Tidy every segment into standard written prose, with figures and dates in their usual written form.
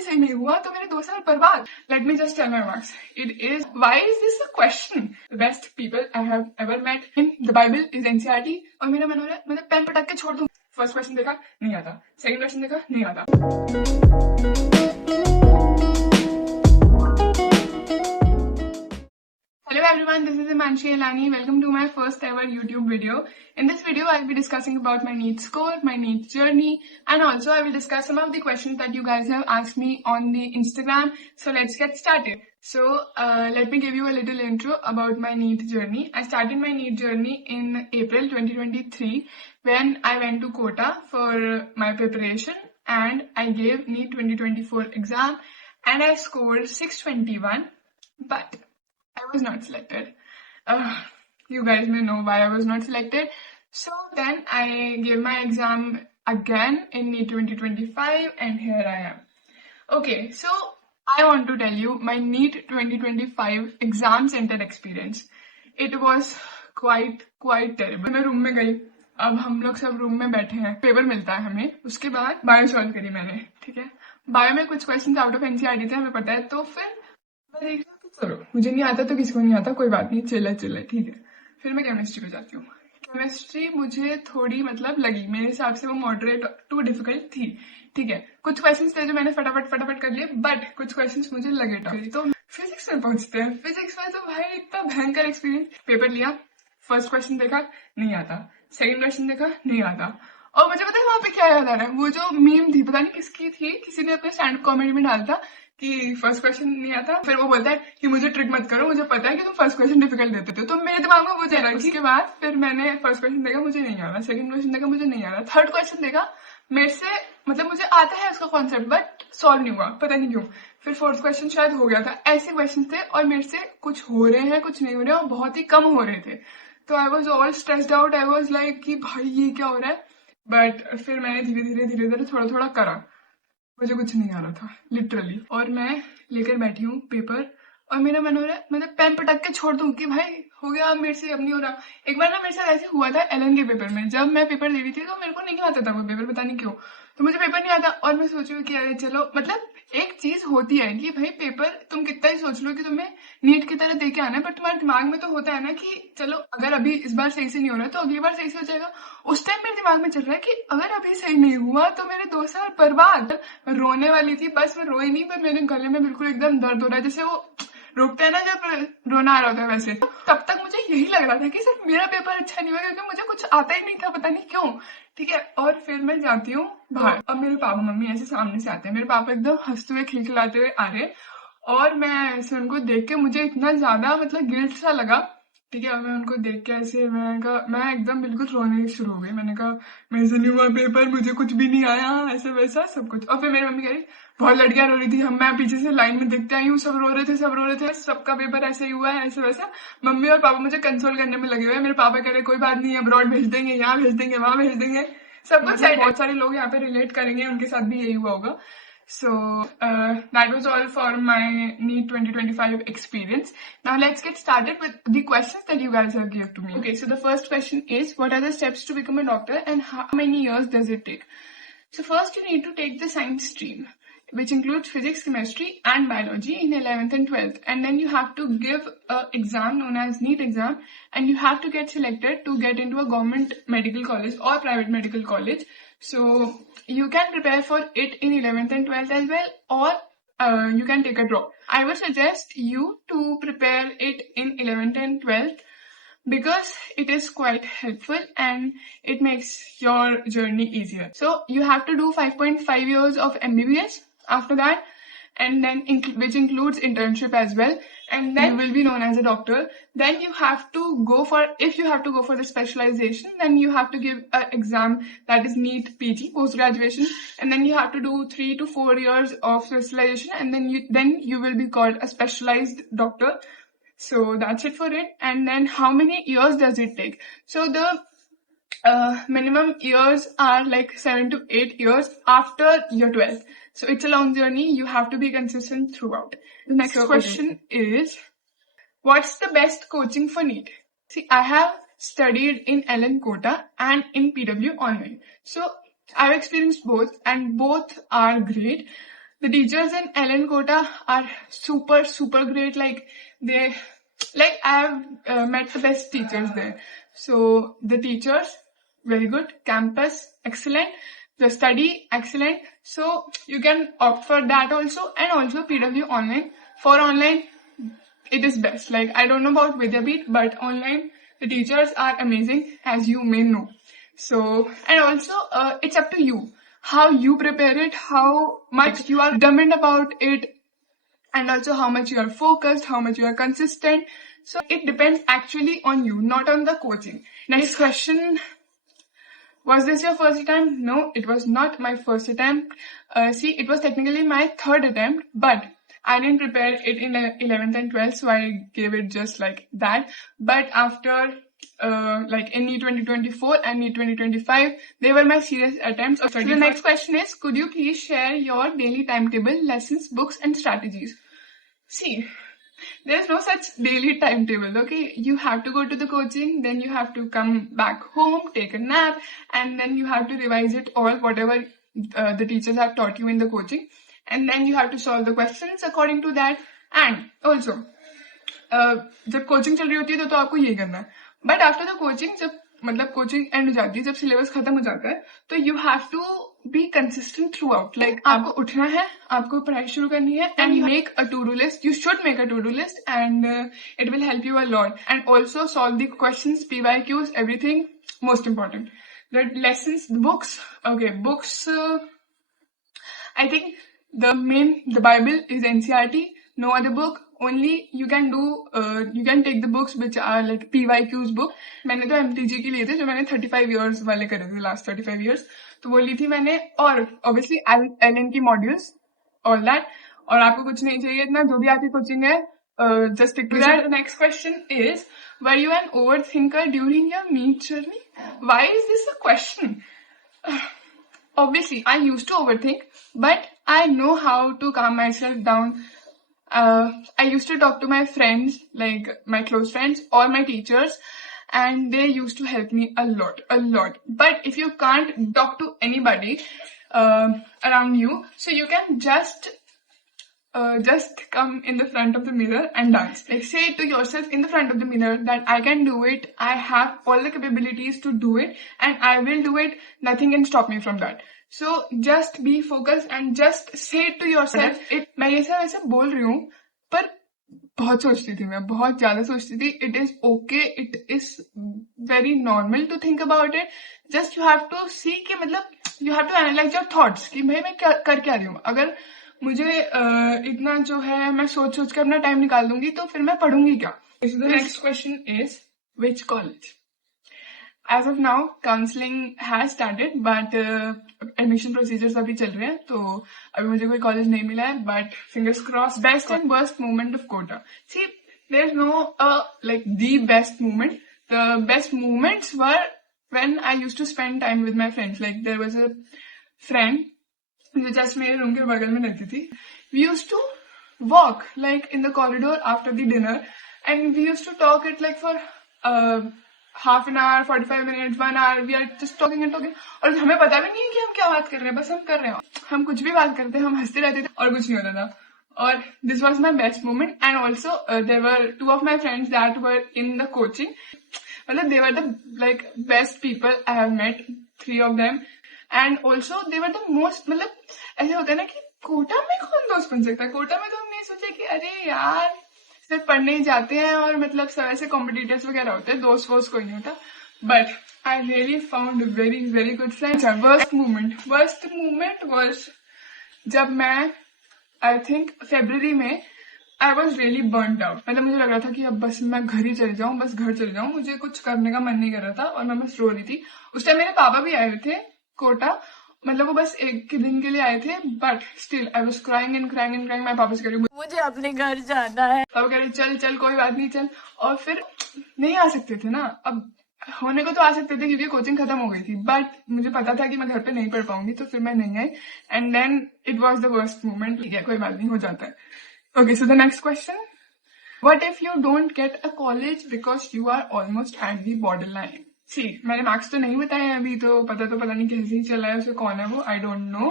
अभी सही नहीं हुआ तो मेरे 2 साल बर्बाद. Let me just tell my marks. It is, why is this a question? The best people I have ever met in the Bible is NCERT. और मेरा मन हो रहा है मतलब पेन पटक के छोड़ दूं. फर्स्ट क्वेश्चन देखा नहीं आता, सेकंड क्वेश्चन देखा नहीं आता. Hello everyone, this is Imanshi Elani. Welcome to my first ever YouTube video. In this video, I'll be discussing about my NEET score, my NEET journey, and also I will discuss some of the questions that you guys have asked me on the Instagram. So let's get started. So let me give you a little intro about my NEET journey. I started my NEET journey in April 2023 when I went to Kota for my preparation and I gave NEET 2024 exam and I scored 621, but I was not selected. You guys may know why I was not selected. So then I gave my exam again in NEET 2025 and here I am. Okay, so I want to tell you my NEET 2025 exam center experience. It was quite terrible. मैं रूम में गई, अब हम लोग सब रूम में बैठे हैं, पेपर मिलता है हमें, उसके बाद बायो सॉल्व करी मैंने, ठीक है. बायो में कुछ क्वेश्चन आउट ऑफ एनसीईआरटी थे, हमें पता है, तो फिर मैं देख चलो मुझे नहीं आता तो किसी को नहीं आता, कोई बात नहीं, चिल्ला ठीक है. फिर मैं केमिस्ट्री पे जाती हूँ. केमिस्ट्री मुझे थोड़ी मतलब लगी, मेरे हिसाब से वो मॉडरेट टू डिफिकल्ट थी, ठीक है. कुछ क्वेश्चंस थे जो मैंने फटाफट कर लिए, बट कुछ क्वेश्चंस मुझे लगे टफ. तो फिजिक्स में पहुंचते हैं. फिजिक्स में तो भाई इतना भयंकर एक्सपीरियंस. पेपर लिया, फर्स्ट क्वेश्चन देखा नहीं आता, सेकेंड क्वेश्चन देखा नहीं आता, और मुझे पता है वहां पे क्या याद आ रहा है, वो जो मीम थी, पता नहीं किसकी थी, किसी ने अपने स्टैंड कॉमेडी में डाला था कि फर्स्ट क्वेश्चन नहीं आता, फिर वो बोलता है कि मुझे ट्रिक मत करो, मुझे पता है कि तुम फर्स्ट क्वेश्चन डिफिकल्ट देते थे. तो मेरे दिमाग में वो चला. उसके बाद फिर मैंने फर्स्ट क्वेश्चन देखा, मुझे नहीं आ रहा, सेकंड क्वेश्चन देखा, मुझे नहीं आ रहा, थर्ड क्वेश्चन देखा, मेरे से मतलब मुझे आता है उसका कॉन्सेप्ट, बट सॉल्व नहीं हुआ, पता नहीं क्यों. फिर फोर्थ क्वेश्चन शायद हो गया था. ऐसे क्वेश्चन थे और मेरे से कुछ हो रहे हैं, कुछ नहीं हो रहे, और बहुत ही कम हो रहे थे. तो I was all stressed out. I was like कि भाई ये क्या हो रहा है. बट फिर मैंने धीरे धीरे थोड़ा करा. मुझे कुछ नहीं आ रहा था लिटरली, और मैं लेकर बैठी हूँ पेपर, और मेरा मन हो रहा है मतलब पेन पटक के छोड़ दूं कि भाई हो गया, मेरे से अब नहीं हो रहा. एक बार ना मेरे साथ ऐसे हुआ था एलन के पेपर में, जब मैं पेपर दे रही थी तो मेरे को नहीं आता था वो पेपर, पता नहीं क्यों. तो मुझे पेपर नहीं आता और मैं सोच रही हूँ कि अरे चलो, मतलब एक चीज होती है कि भाई पेपर तुम कितना ही सोच लो कि तुम्हें नीट की तरह दे के आना है, बट तुम्हारे दिमाग में तो होता है ना कि चलो अगर अभी इस बार सही से नहीं हो रहा है तो अगली बार सही से हो जाएगा. उस टाइम मेरे दिमाग में चल रहा है कि अगर अभी सही नहीं हुआ तो मेरे 2 साल बर्बाद. मैं रोने वाली थी, बस मैं रोई नहीं, पर मेरे गले में बिल्कुल एकदम दर्द हो रहा है, जैसे वो रोकते हैं ना जब रोना आ रहा होता है वैसे. तब तक मुझे यही लग रहा था कि सिर्फ मेरा पेपर अच्छा नहीं हुआ, क्योंकि मुझे कुछ आता ही नहीं था, पता नहीं क्यों, ठीक है. और फिर मैं जाती हूँ बाहर, अब मेरे पापा मम्मी ऐसे सामने से आते हैं, मेरे पापा एकदम हंसते हुए खिलखिलाते हुए आ रहे, और मैं ऐसे उनको देख के मुझे इतना ज्यादा मतलब गिल्ट सा लगा, ठीक है. और मैं उनको देख के ऐसे मैं एकदम बिल्कुल रोने शुरू हो गई. मैंने कहा मेरे से नहीं हुआ पेपर, मुझे कुछ भी नहीं आया, ऐसे वैसा सब कुछ. और फिर मेरी मम्मी कह रही बहुत लड़कियां रो रही थी, मैं पीछे से लाइन में देखते आई हूँ, सब रो रहे थे, सबका पेपर ऐसे ही हुआ है, ऐसे वैसा. मम्मी और पापा मुझे कंसोल करने में लगे हुए. मेरे पापा कह रहे कोई बात नहीं, अब्रॉड भेज देंगे, यहाँ भेज देंगे, वहां भेज देंगे, सब कुछ. बहुत सारे लोग यहाँ पे रिलेट करेंगे, उनके साथ भी यही हुआ होगा. So that was all for my NEET 2025 experience. Now let's get started with the questions that you guys have given to me. Okay, so the first question is, what are the steps to become a doctor and how many years does it take? So first you need to take the science stream, which includes physics, chemistry and biology in 11th and 12th. And then you have to give an exam known as NEET exam, and you have to get selected to get into a government medical college or private medical college. So you can prepare for it in 11th and 12th as well, or you can take a drop. I would suggest you to prepare it in 11th and 12th because it is quite helpful and it makes your journey easier. So you have to do 5.5 years of MBBS after that, and then which includes internship as well, and then you will be known as a doctor. Then you have to go for, if you have to go for the specialization, then you have to give an exam that is NEET PG, post graduation, and then you have to do 3 to 4 years of specialization, and then you will be called a specialized doctor. So that's it for it. And then how many years does it take? So the minimum years are like 7 to 8 years after year 12. So it's a long journey. You have to be consistent throughout. The next question is, what's the best coaching for NEET? See, I have studied in LN Kota and in PW online. So I've experienced both and both are great. The teachers in Ellen Kota are super great. Like I have met the best teachers there. So the teachers, very good. Campus, excellent. The study, excellent. So you can opt for that also, and also PW online. For online, it is best. Like, I don't know about Vidyapeeth, but online, the teachers are amazing, as you may know. So, and also, it's up to you. How you prepare it, how much you are determined about it, and also how much you are focused, how much you are consistent. So, it depends actually on you, not on the coaching. Next question. Was this your first attempt? No, it was not my first attempt. See, it was technically my third attempt, but I didn't prepare it in 11th and 12th, so I gave it just like that. But after, in NEET 2024 and NEET 2025, they were my serious attempts. So the next question is, could you please share your daily timetable, lessons, books, and strategies? See, there's no such daily timetable, okay? You have to go to the coaching, then you have to come back home, take a nap, and then you have to revise it all, whatever the teachers have taught you in the coaching. And then you have to solve the questions according to that. And also, जब कोचिंग चल रही होती है तो आपको ये करना है. बट आफ्टर द कोचिंग, जब मतलब कोचिंग एंड हो जाती है, जब सिलेबस खत्म हो जाता है, तो you have to be consistent throughout. Like आपको उठना है, आपको पढ़ाई शुरू करनी है, and you make a to do list. You should make a to do list, and it will help you a lot. And also solve the questions, PYQs, everything. Most important. The lessons, the books. Okay, books. I think the Bible is NCERT. No other book. Only you can do, you can take the books which are like PYQs book. मैंने तो MTG की लिए थे, जो मैंने 35 years वाले करे थे, last 35 years. तो वो ली थी मैंने, और obviously LN की modules, all that. और आपको कुछ नहीं चाहिए इतना, जो भी आपकी कोचिंग है, just stick to that. The next question is, were you an overthinker during your NEET journey? Why is this a question? Obviously, I used to overthink, but I know how to calm myself down. I used to talk to my friends, like my close friends or my teachers, and they used to help me a lot. But if you can't talk to anybody around you, so you can just come in the front of the mirror and dance. Like, say to yourself in the front of the mirror that I can do it, I have all the capabilities to do it, and I will do it. Nothing can stop me from that. So just be focused and just say to yourself it. मैं ये सब ऐसे बोल रही हूँ, पर बहुत सोचती थी मैं, बहुत ज्यादा सोचती थी. It is okay, it is very normal to think about it. Just you have to see कि मतलब you have to analyze your thoughts कि भाई मैं कर क्या रही हूँ. अगर मुझे इतना जो है मैं सोच के अपना टाइम निकाल दूंगी, तो फिर मैं पढ़ूंगी क्या? So the next question is, which college? As of now, counseling has started, but admission procedures अभी चल रहे हैं, तो अभी मुझे कोई college नहीं मिला है, but fingers crossed. Best and worst moment of Kota. See, there's no like the best moment. The best moments were when I used to spend time with my friends. Like, there was a friend जो just मेरे रूम के बगल में रहती थी. We used to walk like in the corridor after the dinner, and we used to talk it like for half an hour, 45 minutes, 1 hour. We are just talking and talking. और हमें पता भी नहीं है कि हम क्या बात कर रहे हैं, बस हम कर रहे हैं. हम कुछ भी बात करते हैं, हम हंसते रहते थे और कुछ नहीं होता था. और this was my best moment. And also there were 2 of my friends that were in the coaching. मतलब they were the like best people I have met, 3 of them. And also they were the most, मतलब ऐसे होता है ना कि कोटा में कौन दोस्त बन सकता है. कोटा में तो हम नहीं सोचे कि अरे यार सिर्फ पढ़ने ही जाते हैं और मतलब सब ऐसे कॉम्पिटिटर्स वगैरह होते हैं, दोस्त वोस्त कोई नहीं होता. But I really found very good friends. Worst moment was जब मैं आई थिंक February में I was really burned out. मतलब मुझे लग रहा था कि अब बस मैं घर ही चले जाऊं, बस घर चले जाऊं. मुझे कुछ करने का मन नहीं कर रहा था और मैं बस रो रही थी. उस टाइम मेरे पापा भी आए हुए थे कोटा, मतलब वो बस एक दिन के लिए आए थे, but still I was crying and crying. My पापा से कह रही मुझे अपने घर जाना है. पापा कह रहे चल कोई बात नहीं चल. और फिर नहीं आ सकते थे ना, अब होने को तो आ सकते थे क्योंकि कोचिंग खत्म हो गई थी, बट मुझे पता था कि मैं घर पे नहीं पढ़ पाऊंगी, तो फिर मैं नहीं आई. And then it was the worst moment. ठीक है, कोई बात नहीं, हो जाता है. Okay, so the next question, what if you don't get a college because you are almost at the border line? See, मैंने मार्क्स तो नहीं बताए अभी, तो पता नहीं कैसे ही चला है, उसे कौन है वो, I don't know.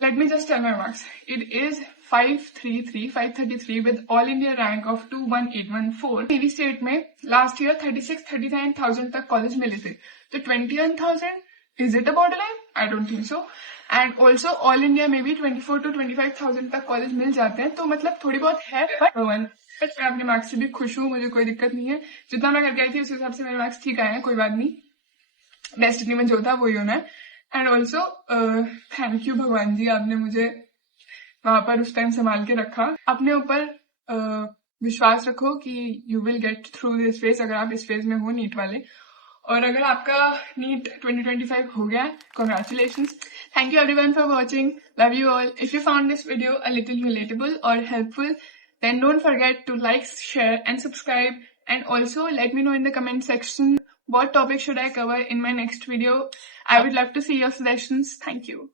Let me just tell my marks. It is 533 with All India rank of 21814. मेरी स्टेट में लास्ट ईयर 39,000 तक कॉलेज मिले थे, तो 21,000 is it a border line? I don't think so. And also all India में भी 24 to 25,000 तक कॉलेज मिल जाते हैं, तो मतलब थोड़ी बहुत है. बट मैं अपने मार्क्स से भी खुश हूँ, मुझे कोई दिक्कत नहीं है. जितना मैं करके आई थी उस हिसाब से मेरे मार्क्स ठीक आए हैं, कोई बात नहीं. डेस्टिनी में जो था वही होना है. एंड ऑल्सो थैंक यू भगवान जी, आपने मुझे वहां पर उस टाइम संभाल के रखा. अपने ऊपर विश्वास रखो कि you will get through this phase, अगर आप इस फेज में हो नीट वाले. और अगर आपका नीट 2025 हो गया, congratulations. Thank you everyone for watching. Love you all. If you found this video a little relatable or helpful, then don't forget to like, share and subscribe. And also let me know in the comment section what topic should I cover in my next video. I would love to see your suggestions. Thank you.